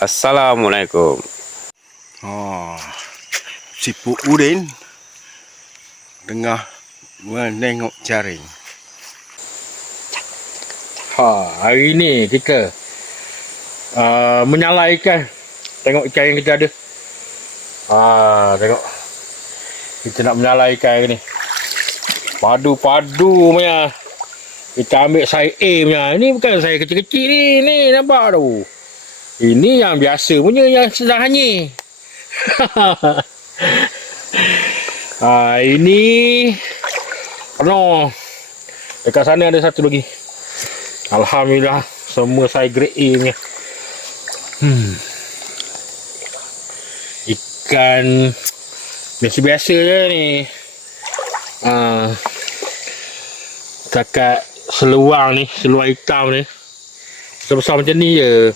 Assalamualaikum. Si Pu Udin tengah menengok jaring. Hari ni kita menyala ikan. Tengok ikan yang kita ada. Tengok. Kita nak menyala ikan hari ni. Padu-padu punya. Kita ambil saiz A punya. Ini bukan saiz kecil-kecil ni. Ni nampak tu. Ini yang biasa punya, yang sedang hanyir. Ini penuh. Dekat sana ada satu lagi. Alhamdulillah, semua saiz grade A punya. Ikan biasa-biasa je ni. Takat seluar ni, seluar hitam ni. Besar-besar macam ni je.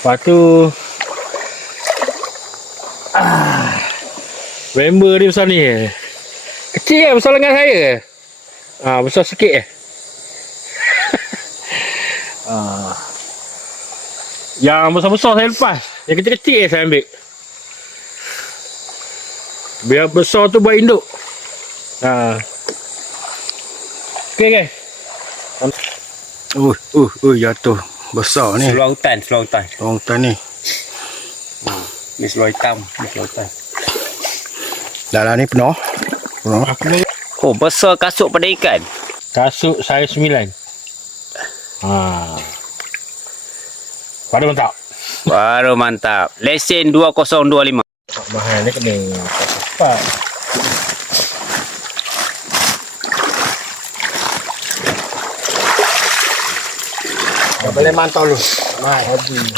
Lepas tu member dia besar ni. Kecil kan, besar lengan saya. Besar sikit je. Yang besar-besar saya lepas. Yang kecil-kecil je saya ambil. Biar besar tu buat induk. Okay. Jatuh besar ni. Seluar hutan. Orang hutan ni. Ni seluar hitam. Ni seluar hutan. Dah ni penuh. Oh, besar kasut pada ikan. Kasut saya 9. Baru mantap. Lesen 2025. Mahal ni kena cepat. Tak boleh mantau lu. Habis.